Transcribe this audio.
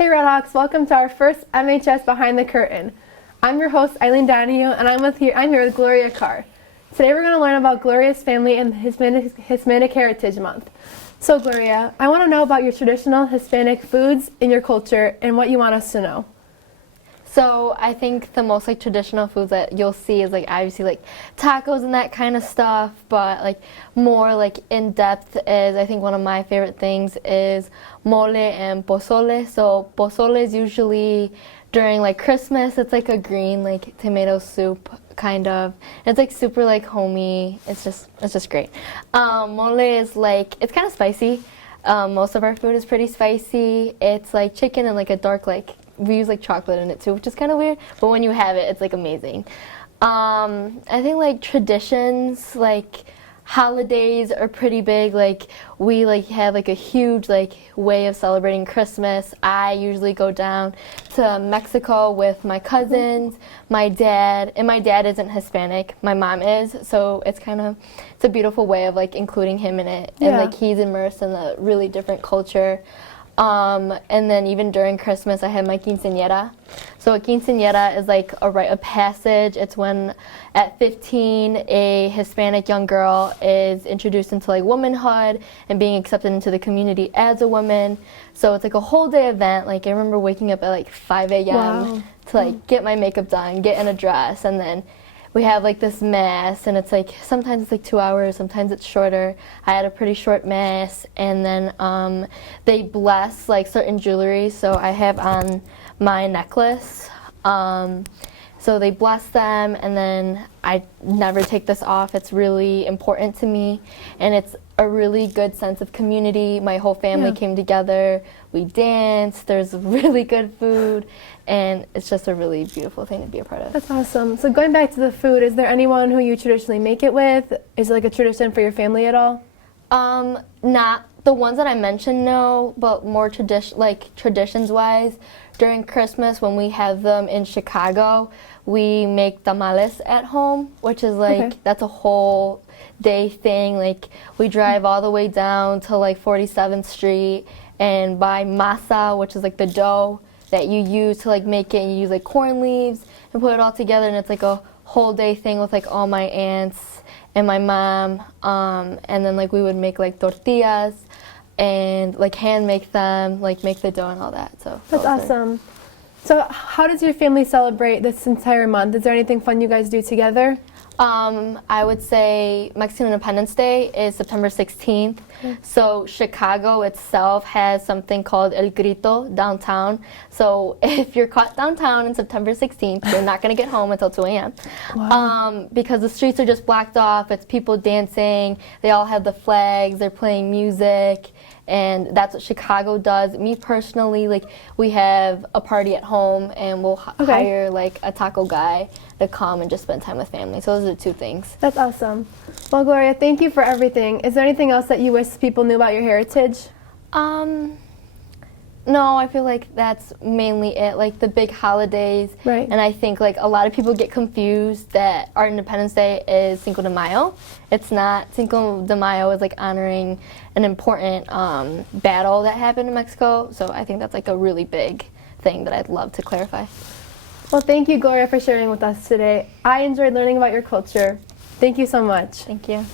Hey Redhawks, welcome to our first MHS Behind the Curtain. I'm your host, Eileen Donahue, and I'm here with Gloria Carr. Today we're going to learn about Gloria's family and Hispanic Heritage Month. So Gloria, I want to know about your traditional Hispanic foods in your culture and what you want us to know. So I think the most traditional foods that you'll see is obviously tacos and that kind of stuff, but more in depth is, I think one of my favorite things is mole and pozole. So pozole is usually during Christmas. It's a green tomato soup kind of. It's super homey. It's just great. Mole is it's kind of spicy. Most of our food is pretty spicy. It's chicken and a dark we use chocolate in it too, which is kind of weird, but when you have it, it's amazing. I think traditions, holidays are pretty big. We have a huge way of celebrating Christmas. I usually go down to Mexico with my cousins, my dad, and my dad isn't Hispanic, my mom is, so it's a beautiful way of including him in it, and he's immersed in a really different culture. And then even during Christmas, I have my quinceañera. So a quinceañera is a rite of passage. It's when at 15, a Hispanic young girl is introduced into womanhood and being accepted into the community as a woman. So it's a whole day event. I remember waking up at 5 a.m. to get my makeup done, get in a dress, and then we have this mass, and it's sometimes it's 2 hours, sometimes it's shorter. I had a pretty short mass, and then they bless certain jewelry. So I have on my necklace. So they bless them, and then I never take this off. It's really important to me, and it's a really good sense of community. My whole family came together. We danced. There's really good food, and it's just a really beautiful thing to be a part of. That's awesome. So going back to the food, is there anyone who you traditionally make it with? Is it a tradition for your family at all? Not the ones that I mentioned, no, but more traditions-wise, during Christmas when we have them in Chicago, we make tamales at home, which is that's a whole day thing. We drive all the way down to 47th Street and buy masa, which is the dough that you use to make it, and you use corn leaves and put it all together, and it's a whole day thing with all my aunts and my mom, and then we would make tortillas and hand make them, make the dough and all that. So that's awesome. So how does your family celebrate this entire month? Is there anything fun you guys do together? I would say Mexican Independence Day is September 16th. So Chicago itself has something called El Grito downtown. So if you're caught downtown on September 16th, you're not going to get home until 2 a.m. Wow. Because the streets are just blocked off. It's people dancing. They all have the flags. They're playing music. And that's what Chicago does. Me personally, we have a party at home, and we'll hire a taco guy to come and just spend time with family. So those are the two things. That's awesome. Well, Gloria, thank you for everything. Is there anything else that you wish people knew about your heritage? No, I feel that's mainly it, the big holidays. Right. And I think a lot of people get confused that our Independence Day is Cinco de Mayo. It's not. Cinco de Mayo is honoring an important battle that happened in Mexico. So I think that's a really big thing that I'd love to clarify. Well, thank you, Gloria, for sharing with us today. I enjoyed learning about your culture. Thank you so much. Thank you.